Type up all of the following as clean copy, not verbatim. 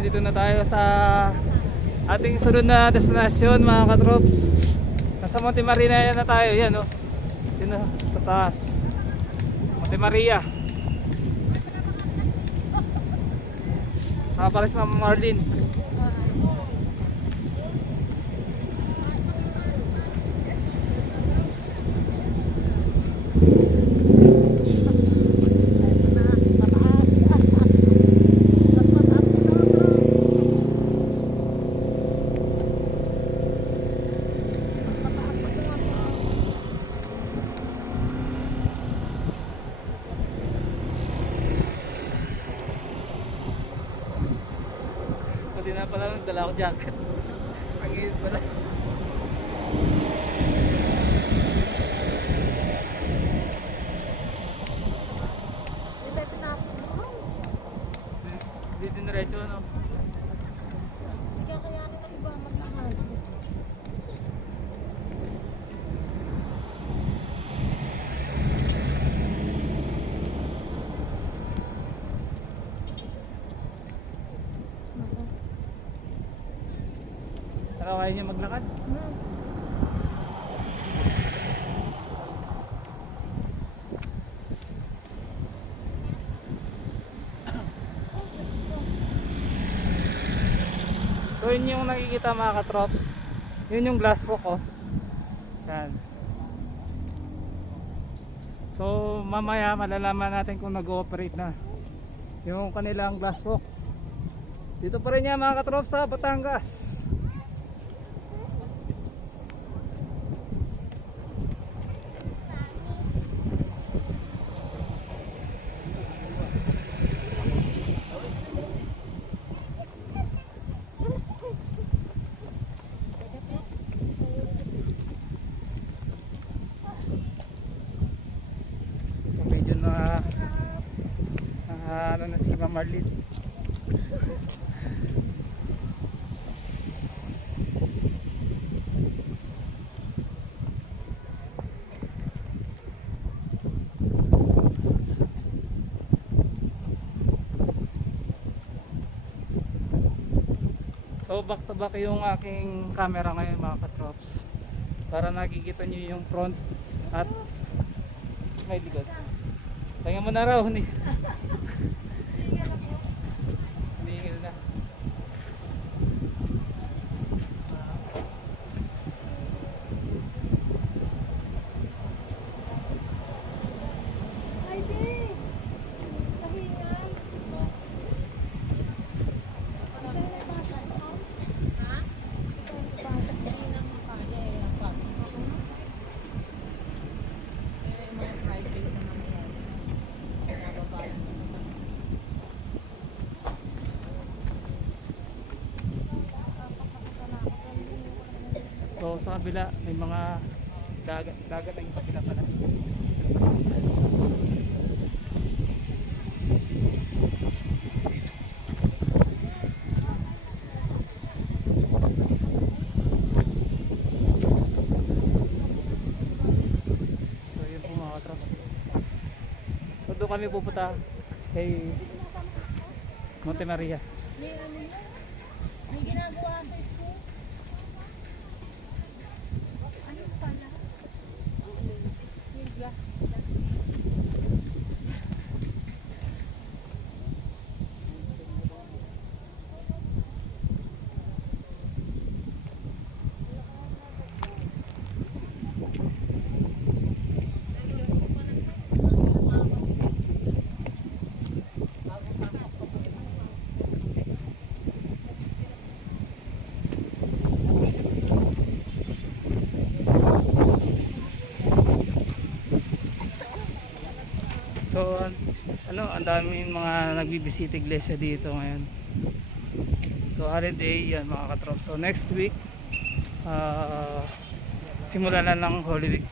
nandito na tayo sa ating sunod na destinasyon mga katrops. Nasa Monte Maria na tayo, yan o. Yun o, sa taas. Monte Maria. Nakapalis Mama Marlene. Pati na pala nagdala ko jacket. Ang init pala. Hindi din diretso ano. Ikaw kaya kita iba maglakad. Tara, kaya niyo maglakad? So yun yung nakikita mga katrops. Yun yung glass walk oh. Yan. So mamaya malalaman natin kung nag-ooperate na yung kanilang glass walk. Dito pa rin yan mga katrops sa Batangas. Medyo na ano na si Ma'am Marlene. So back to back yung aking camera ngayon mga katrops, para nakikita nyo yung front at may likod. Tingnan mo na raw, hindi hinihil na. Ay, di! Kahingan. Ha? Hindi na makaya eh. Mga Friday na naman yan. Nababayan na naman. So sa kabila may mga dagat ang kabila pala. So yun po mga katrops. So doon kami pupunta kay Monte Maria. May ano yan? May ginagawa sa school? Ano pala? Yung glass. So ano, ang daming mga nagbibisita iglesia dito ngayon. So holiday yan mga katrops. So next week simula na ng Holy Week.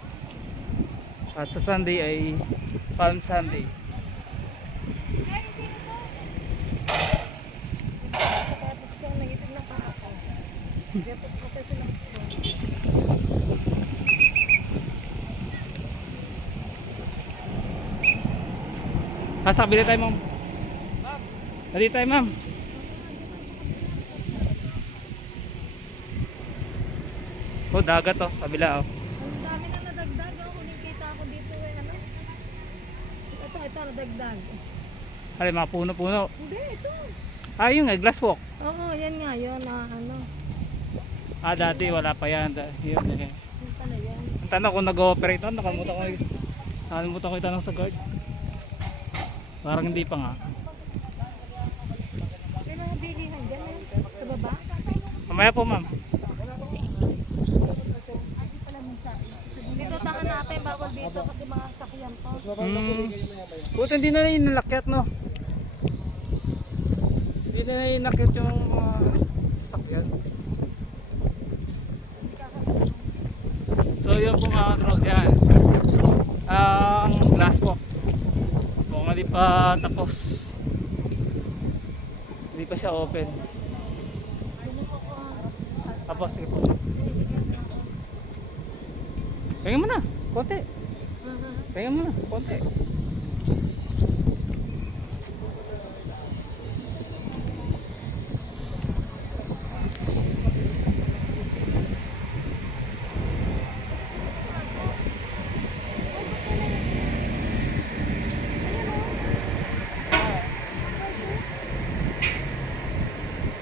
At sa Sunday ay Palm Sunday. Tapos kung nangitid na pa ako. Dapat kasi sila school. Sabi na tayo ma'am. Dali tayo ma'am. Oh, dagat oh, kabila oh. Ang dami na nadagdag. Oh. Huling kita ako dito eh. Ano? Ito, nadagdag. Ay, mga puno-puno. Hindi, ito. Ah, yun nga, glass walk. Oo, yan nga yun. Ano. Ah, dati wala pa yan. Yun, yun. Yung pala yan. Ang tanong kung nag-ooperate on, nakalimutan ko itanong sa guard. Parang hindi pa nga. May mga bilihan dyan eh. Sa baba. Mamaya po ma'am. Dito tangan natin. Bawal dito kasi mga sakyan pa. Buti hindi na inalakyat no. Hindi na inalakyat yung sasakyan. So yun po mga katrops yan. Ang glass walk. Kung hindi pa tapos. Hindi pa siya open. Tapos sige po. Tingnan mo na, konti. Tingnan mo na, konti.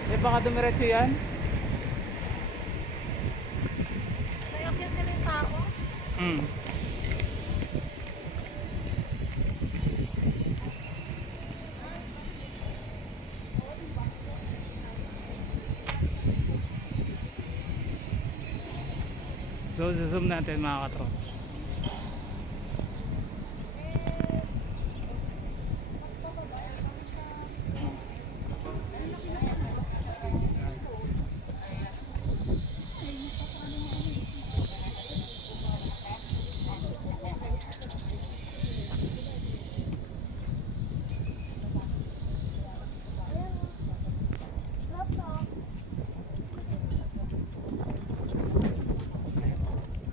Eh baka dumiretso yan. May akyat nila yung tao. Hmm. So zoom natin mga katrops.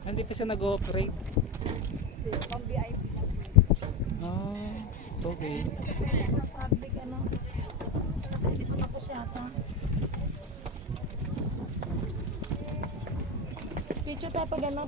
Hindi pa siya nag-ooperate. Pang VIP lang. Ah, okay. Sa public ano. Kasi dito na po siya ata. Picture tayo pag ano.